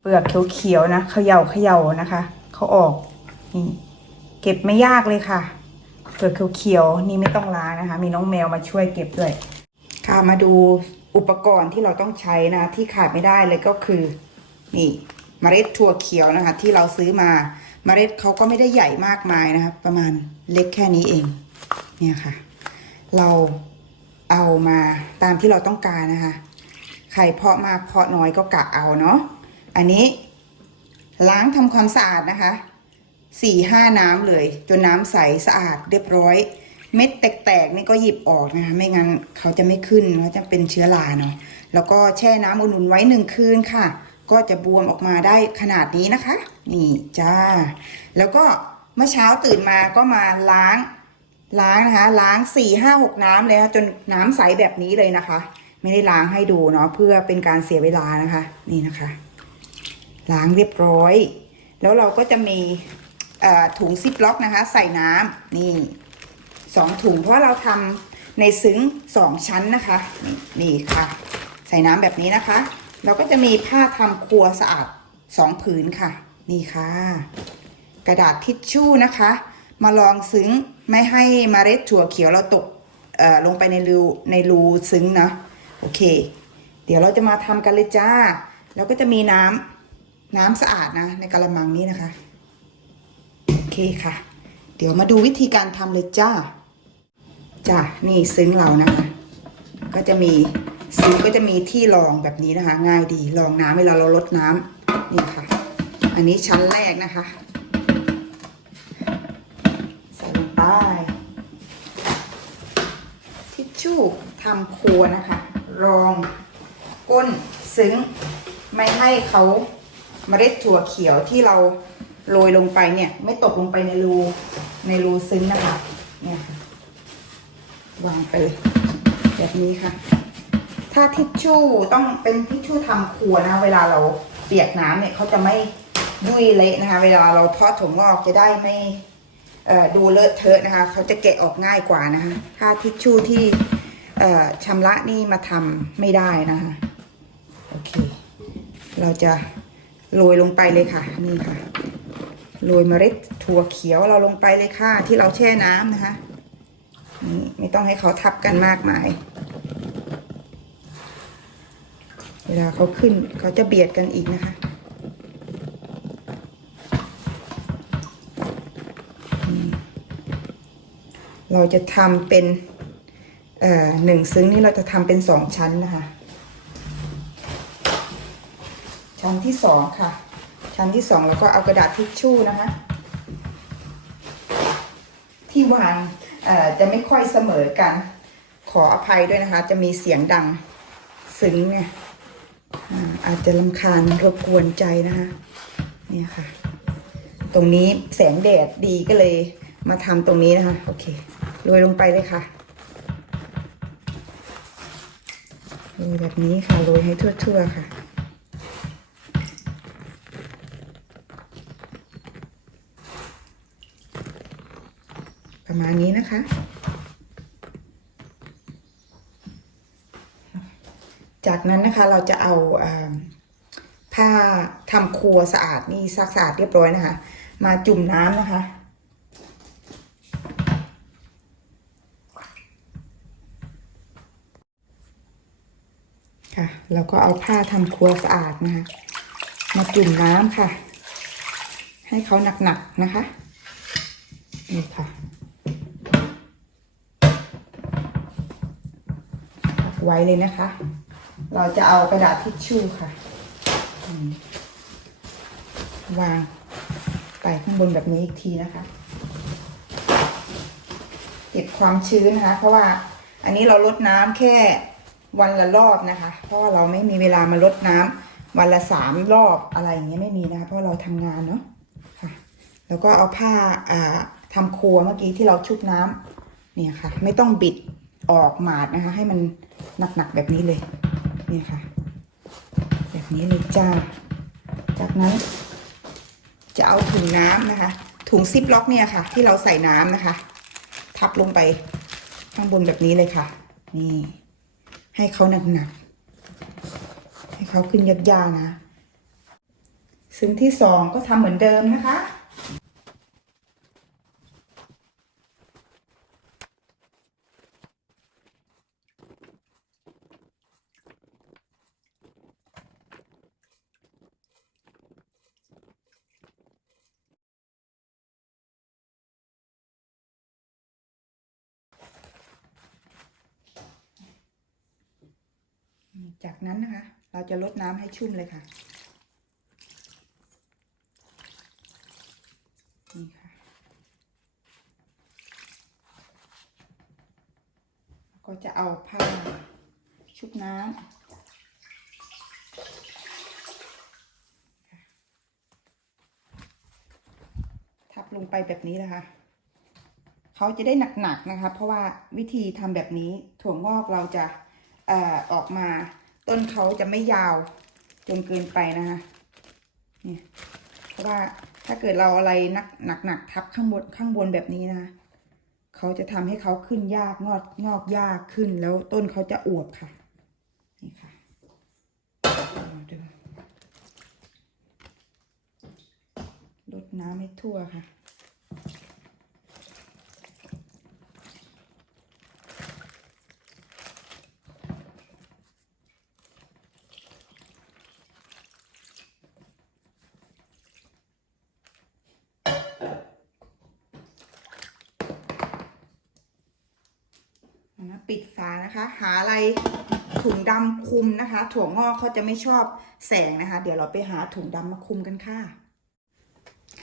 เปลือกเขียวๆนะเขย่าเขย่านะคะเขาออกนี่เก็บไม่ยากเลยค่ะ เปลือกเขียวๆนี่ไม่ต้องล้างนะคะ มีน้องแมวมาช่วยเก็บด้วย ค่ะมาดูอุปกรณ์ที่เราต้องใช้นะที่ขาดไม่ได้เลยก็คือ นี่เมล็ดถั่วเขียวนะคะ ที่เราซื้อมาเมล็ดเขาก็ไม่ได้ใหญ่มากมายนะคะประมาณเล็กแค่นี้เอง เนี่ยค่ะ เราเอามาตามที่เราต้องการนะคะ ใครเพาะมากเพาะน้อยก็กะเอาเนาะ อันนี้ล้างทำความสะอาดนะคะสี่ห้าน้ำเลย จนน้ำใสสะอาดเรียบร้อย เม็ดแตกๆนี่ก็หยิบออกนะคะ ไม่งั้นเขาจะไม่ขึ้นเขาจะเป็นเชื้อราเนาะแล้วก็แช่น้ำอุ่นๆไว้หนึ่งคืนค่ะ ก็จะบวมออกมาได้ขนาดนี้นะคะ นี่จ้า แล้วก็เมื่อเช้าตื่นมาก็มาล้างล้างนะคะ ล้างสี่ห้าหกน้ำเลยนะจนน้ำใสแบบนี้เลยนะคะ ไม่ได้ล้างให้ดูเนาะเพื่อเป็นการเสียเวลานะคะ นี่นะคะ ล้างเรียบร้อย แล้วเราก็จะมีถุงซิปล็อกนะคะ ใส่น้ำนี่สองถุงเพราะเราทำในซึ้งสองชั้นนะคะ นี่ค่ะ ใส่น้ำแบบนี้นะคะ เราก็จะมีผ้าทำครัวสะอาดสองผืนค่ะ นี่ค่ะ กระดาษทิชชู่นะคะ มาลองซึ้งไม่ให้เมล็ดถั่วเขียวเราตกเอ่อลงไปในรูในรูซึ้งนะ โอเค เดี๋ยวเราจะมาทำกันเลยจ้า แล้วก็จะมีน้ำ น้ำสะอาดนะ ในกระมังนี้นะคะ โอเคค่ะ เดี๋ยวมาดูวิธีการทำเลยจ้า จ้า นี่ซึ้งเรานะคะ ก็จะมีซึ้งก็จะมีที่รองแบบนี้นะคะ ง่ายดี รองน้ำเวลาเราลดน้ำนี่ค่ะ อันนี้ชั้นแรกนะคะ ใส่ลงไป ทิชชู่ทำครัวนะคะ รองก้นซึ้ง ไม่ให้เขา เมล็ดถั่วเขียวที่เราโรยลงไปเนี่ย ไม่ตกลงไปในรูในรูซึ้งนะคะเนี่ยค่ะวางไปเลยแบบนี้ค่ะ ถ้าทิชชู่ต้องเป็นทิชชู่ทำครัวนะเวลาเราเปียกน้ำเนี่ยเขาจะไม่ยุ่ยเละนะคะ เวลาเราเพาะถั่วงอกจะได้ไม่ดูเลอะเทอะนะคะ เขาจะแกะออกง่ายกว่านะคะถ้าทิชชู่ที่ชำระนี่มาทำไม่ได้นะคะ โอเค เราจะ โรยลงไปเลยค่ะ นี่ค่ะโรยเมล็ดถั่วเขียวเราลงไปเลยค่ะ ที่เราแช่น้ำนะคะนี่ไม่ต้องให้เขาทับกันมากมาย เวลาเขาขึ้นเขาจะเบียดกันอีกนะคะเราจะทำเป็นเอ่อหนึ่งซึ้งนี่เราจะทำเป็นสองชั้นนะคะ ชั้นที่สองค่ะ ชั้นที่สองแล้วก็เอากระดาษทิชชู่นะคะ ที่วางจะไม่ค่อยเสมอกัน ขออภัยด้วยนะคะ จะมีเสียงดังซึ้งเนี่ยอาอาจจะลำคาญรบกวนใจนะคะเนี่ยค่ะ ตรงนี้แสงแดดดีก็เลยมาทำตรงนี้นะคะ โอเคโรยลงไปเลยค่ะโรยแบบนี้ค่ะโรยให้ทั่วๆค่ะ ประมาณนี้นะคะ จากนั้นนะคะเราจะเอาอ่าผ้าทำครัวสะอาดนี่ซักสะอาดเรียบร้อยนะคะ มาจุ่มน้ำนะคะค่ะแล้วก็เอาผ้าทำครัวสะอาดนะคะ มาจุ่มน้ำค่ะ ให้เขาหนักๆนะคะนี่ค่ะ ไว้เลยนะคะ เราจะเอากระดาษทิชชู่ค่ะ วางไปข้างบนแบบนี้อีกทีนะคะเก็บความชื้นนะคะ เพราะว่าอันนี้เราลดน้ำแค่วันละรอบนะคะ เพราะาเราไม่มีเวลามาลดน้ำวันละสามรอบอะไรอย่างเงี้ยไม่มีนะคะ เพราะเราทำงานเนาะค่ะ แล้วก็เอาผ้าอ่าทำครัวเมื่อกี้ที่เราชุบน้ำเนี่ยค่ะ ไม่ต้องบิด ออกหมาดนะคะ ให้มันหนักๆแบบนี้เลยนี่ค่ะ แบบนี้เลยจ้า จากนั้น จะเอาถุงน้ำนะคะ ถุงซิปล็อกเนี่ยค่ะ ที่เราใส่น้ำนะคะ ทับลงไปข้างบนแบบนี้เลยค่ะ นี่ ให้เขาหนักๆให้เขาขึ้นยากๆนะ ซึ้งที่สองก็ทำเหมือนเดิมนะคะ จากนั้นนะคะ เราจะลดน้ำให้ชุ่มเลยค่ะ นี่ค่ะแล้วก็จะเอาผ้าชุบน้ำทับลงไปแบบนี้นะคะ เขาจะได้หนักๆนะคะ เพราะว่าวิธีทำแบบนี้ถั่วงอกเราจะ อออกมา ต้นเขาจะไม่ยาวจนเกินไปนะคะเนี่เพราะว่าถ้าเกิดเราอะไรนักหนักๆทับข้างบนข้างบนแบบนี้นะคะเขาจะทำให้เขาขึ้นยากงอกงอกยากขึ้นแล้วต้นเขาจะอวบค่ะนี่ค่ะดูลดน้ำให้ทั่วค่ะ ปิดฝานะคะ หาอะไรถุงดำคุมนะคะ ถั่วงอกเขาจะไม่ชอบแสงนะคะ เดี๋ยวเราไปหาถุงดำมาคุมกันค่ะ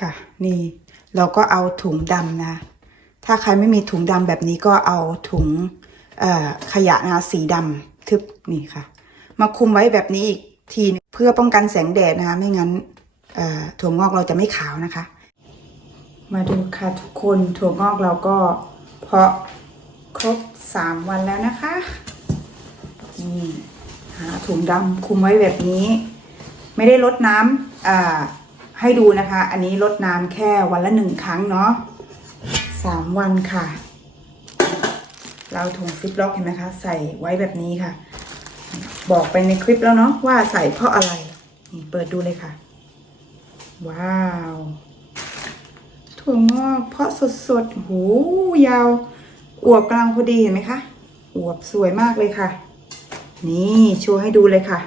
ค่ะ นี่เราก็เอาถุงดำนะ ถ้าใครไม่มีถุงดำแบบนี้ก็เอาถุงขยะนะคะสีดำทึบนี่ค่ะ มาคุมไว้แบบนี้อีกทีเพื่อป้องกันแสงแดดนะคะ ไม่งั้นถั่วงอกเราจะไม่ขาวนะคะ มาดูค่ะทุกคนถั่วงอกเราก็เพาะครบ สามวันแล้วนะคะ นี่ หาถุงดำคุมไว้แบบนี้ ไม่ได้ลดน้ำอ่าให้ดูนะคะ อันนี้ลดน้ำแค่วันละหนึ่งครั้งเนาะสามวันค่ะ เราถุงซิปล็อกเห็นไหมคะ ใส่ไว้แบบนี้ค่ะ บอกไปในคลิปแล้วเนาะว่าใส่เพราะอะไรนี่เปิดดูเลยค่ะ ว้าวถั่วงอกเพาะสดๆ หูยาว อวบกำลังพอดีเห็นไหมคะ อวบสวยมากเลยค่ะ นี่โชว์ให้ดูเลยค่ะ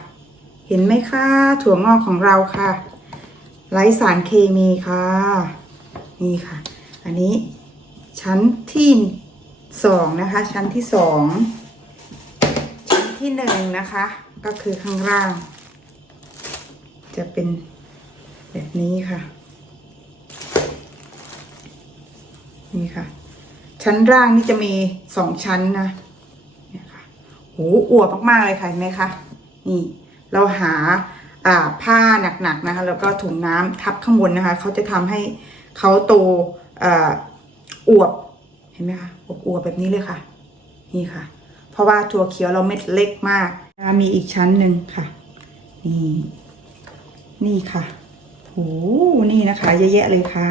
เห็นไหมคะถั่วงอกของเราค่ะ ไร้สารเคมีค่ะ นี่ค่ะ อันนี้ชั้นที่สองนะคะ ชั้นที่สองชั้นที่หนึ่งนะคะ ก็คือข้างล่าง จะเป็นแบบนี้ค่ะ นี่ค่ะ ชั้นล่างนี่จะมีสองชั้นนะเนี่ยค่ะโหอวบมากๆเลยค่ะเห็นไหมคะนี่ เราหาอ่าผ้าหนักๆนะคะ แล้วก็ถุงน้ำทับข้างบนนะคะเขาจะทำให้เขาโตอ่าอวบเห็นไหมคะอวบอวบแบบนี้เลยค่ะ นี่ค่ะ เพราะว่าถั่วเขียวเราเม็ดเล็กมากนะมีอีกชั้นหนึ่งค่ะ นี่ นี่ค่ะโหนี่นะคะเยอะแยะเลยค่ะ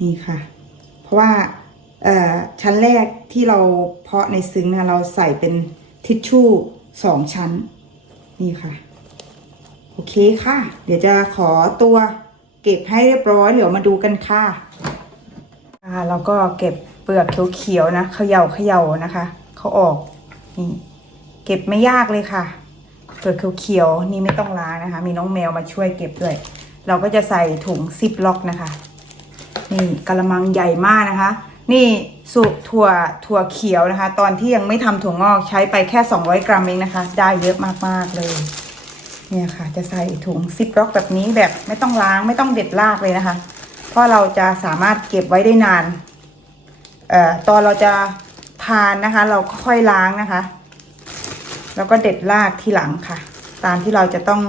นี่ค่ะ เพราะว่า ชั้นแรกที่เราเพาะในซึ้งนะเราใส่เป็นทิชชู่สองชั้น นี่ค่ะ โอเคค่ะ เดี๋ยวจะขอตัวเก็บให้เรียบร้อยเดี๋ยวมาดูกันค่ะอ่าเราก็เก็บเปลือกเขียวๆนะเขย่าเขย่านะคะเขาออกนี่เก็บไม่ยากเลยค่ะ เปลือกเขียวๆนี่ไม่ต้องล้างนะคะ มีน้องแมวมาช่วยเก็บด้วยเราก็จะใส่ถุงซิปล็อกนะคะ นี่กระมังใหญ่มากนะคะ นี่สุกถั่วถั่วเขียวนะคะ ตอนที่ยังไม่ทำถั่วงอกใช้ไปแค่ 200 กรัมเองนะคะ ได้เยอะมากๆเลย เนี่ยค่ะ จะใส่ถุงซิปล็อกแบบนี้แบบไม่ต้องล้างไม่ต้องเด็ดรากเลยนะคะ เพราะเราจะสามารถเก็บไว้ได้นานเอ่อตอนเราจะทานนะคะ เราก็ค่อยล้างนะคะ แล้วก็เด็ดรากทีหลังค่ะ ตามที่เราจะต้อง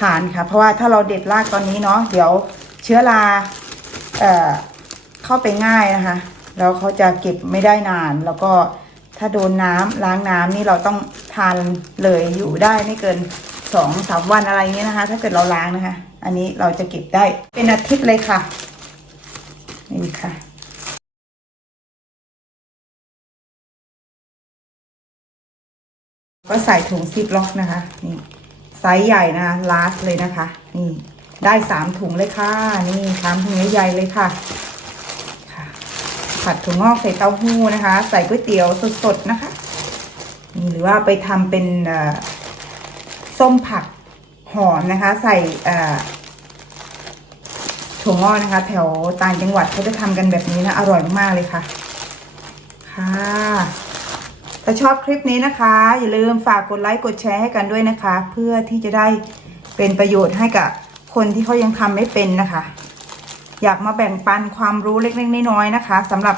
ทานค่ะ เพราะว่าถ้าเราเด็ดรากตอนนี้เนาะเดี๋ยวเชื้อราเอ่อเข้าไปง่ายนะคะ แล้วเขาจะเก็บไม่ได้นาน แล้วก็ถ้าโดนน้ำล้างน้ำนี่เราต้องทานเลยอยู่ได้ไม่เกินสองสามวันอะไรเงี้ยนะคะ ถ้าเกิดเราล้างนะคะ อันนี้เราจะเก็บได้เป็นอาทิตย์เลยค่ะ นี่ค่ะก็ใส่ถุงซิปล็อกนะคะนี่ไซส์ใหญ่นะคะลาสเลยนะคะ นี่ได้สามถุงเลยค่ะ นี่สามถุงใหญ่ๆเลยค่ะค่ะ ผัดถั่วงอกใส่เต้าหู้นะคะ ใส่ก๋วยเตี๋ยวสดๆนะคะนี่หรือว่าไปทำเป็นส้มผักหอมนะคะ ใส่ถั่วงอกนะคะ แถวต่างจังหวัดเขาจะทำกันแบบนี้นะอร่อยมากๆเลยค่ะ ค่ะถ้าชอบคลิปนี้นะคะ อย่าลืมฝากกดไลค์กดแชร์ให้กันด้วยนะคะ เพื่อที่จะได้เป็นประโยชน์ให้กับคนที่เขายังทำไม่เป็นนะคะ อยากมาแบ่งปันความรู้เล็กๆน้อยๆนะคะสำหรับ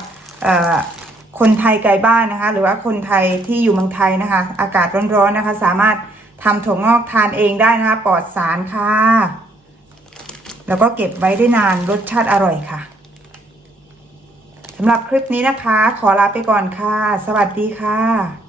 คนไทยไกลบ้านนะคะ หรือว่าคนไทยที่อยู่เมืองไทยนะคะ อากาศร้อนๆนะคะ สามารถทำถั่วงอกทานเองได้นะคะปลอดสารค่ะ แล้วก็เก็บไว้ได้นานรสชาติอร่อยค่ะสำหรับคลิปนี้นะคะ ขอลาไปก่อนค่ะ สวัสดีค่ะ